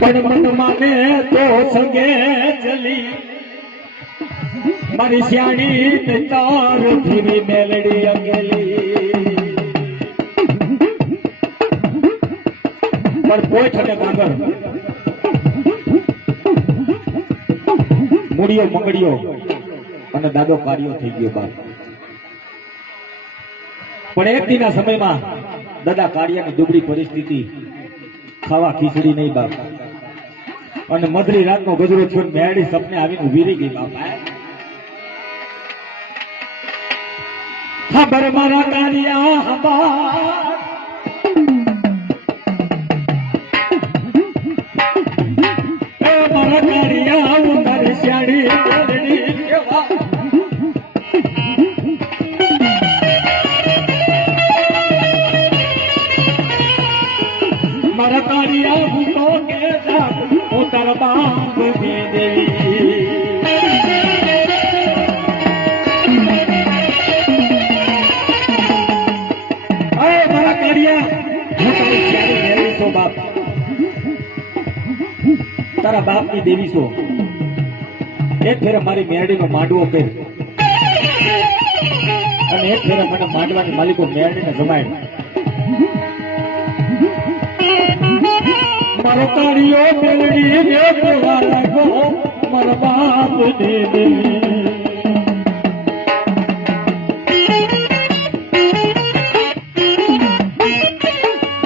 પણ મન માને તો સંગે ચલી મારી શ્યાણી તાર ફીરી મેલડી અંગેલી પણ કોઈ ઠટક આગળ મૂળિયો મકડિયો અને દાદો કાર્યો થઈ ગયો બાપ. પણ એક દિના સમયમાં દાદા કાર્યની દુબળી પરિસ્થિતિ, ખાવા ખીચડી નહીં બાપ, અને મધરી રાતનો ગજરો થયો મેળી સપને આવીને ઉભી રહી ગઈ બાપ. ખબર મારા કાર્યા હબા મારા કાર્યા ઉમર શ્યાડી મેલડી કેવા મારા કાર્યા હું તો કે હું તારા બાપ દેવી તારા બાપ ની દેવી છો. એક ફેરે મારી મેરડી નો માંડવો કર અને એક ફેરે મને માંડવાની માલિકો મેરડી ને જમાય. મારો કાળિયો મેરડી દેવા લાગો મારા બાપ દેવી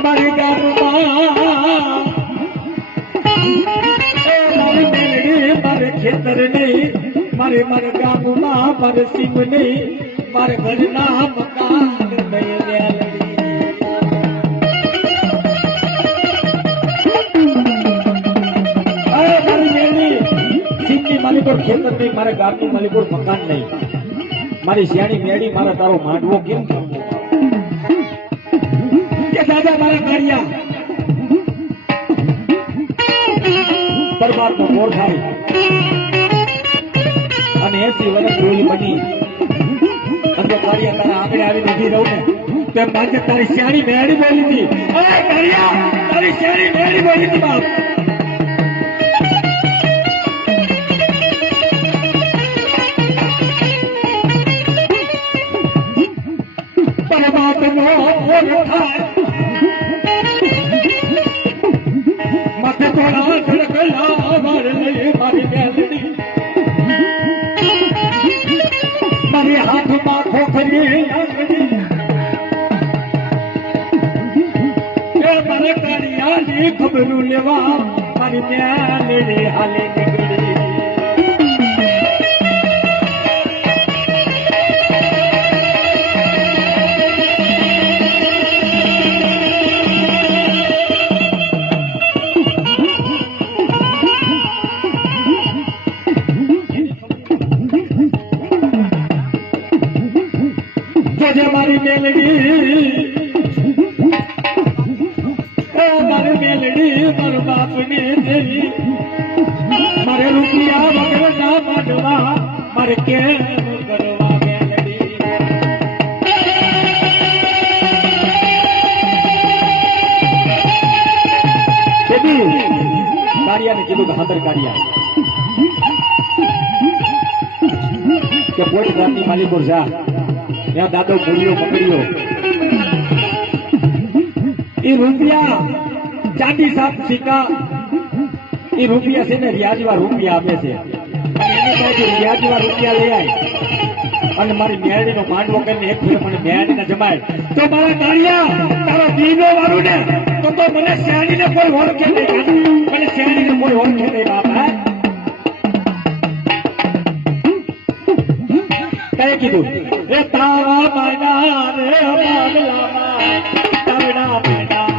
મારી ગામમાં મારે ખેતર નહીં, મારે ગામમાં મારે સીમ નહીં, મારે ઘરના મકાન સીમની માલિકો ખેતર નહીં, મારે ગામની માલિકો મકાન નહીં. મારી શ્યાણી મેળી મારા તારો માંડવો કેમ થવો કે દાદા મારા કાર્યા પરમાત્મા મોર થાય અને 80 વર્ષ રોલી બની અને કાર્ય તારા આંગણે આવીને ઊભી રહું ને તેમ માથે તારી શ્યાણી મેળી બોલી હતી. તારી શ્યાણી મેળી બોલી હતી બાપ. પરમાત્મા મોર થાય માથે થોડા ધડકલા મારી મેલડી મારી હાથમાં ખોખરી મારે કાર્યાની ખબરું લેવા મારી મેલડી હાલે નીકળી. મારી મેલડી મારા બાપની દેવી મારે રૂપિયા વગર ના માંડવા મારે કેમ કરવા મેલડી. કાર્યાને કીધું કે હંદર કાર્યા કે પોટ ગામની માલિકોર જા ત્યાં દાદો મૂળિયો પકડ્યો એ રૂપિયા ચાંદી સાપ સિક્કા એ રૂપિયા છે ને વ્યાજવા રૂપિયા આપે છે અને એની પાસે વ્યાજવા રૂપિયા લઈ આય અને મારી મેરડી નો માંડવો કરીને એક ફેર મને મેરડી ને જમાય તો મારા કાર્યા તારો દીનો વાળું ને તો મને શ્યાણી ને કોઈ ઓળખે નહીં, મને શ્યાણી ને કોઈ ઓળખે નહીં બાપા. કઈ કીધું રે તારા માયના રે પાગલામાં તારા બેટા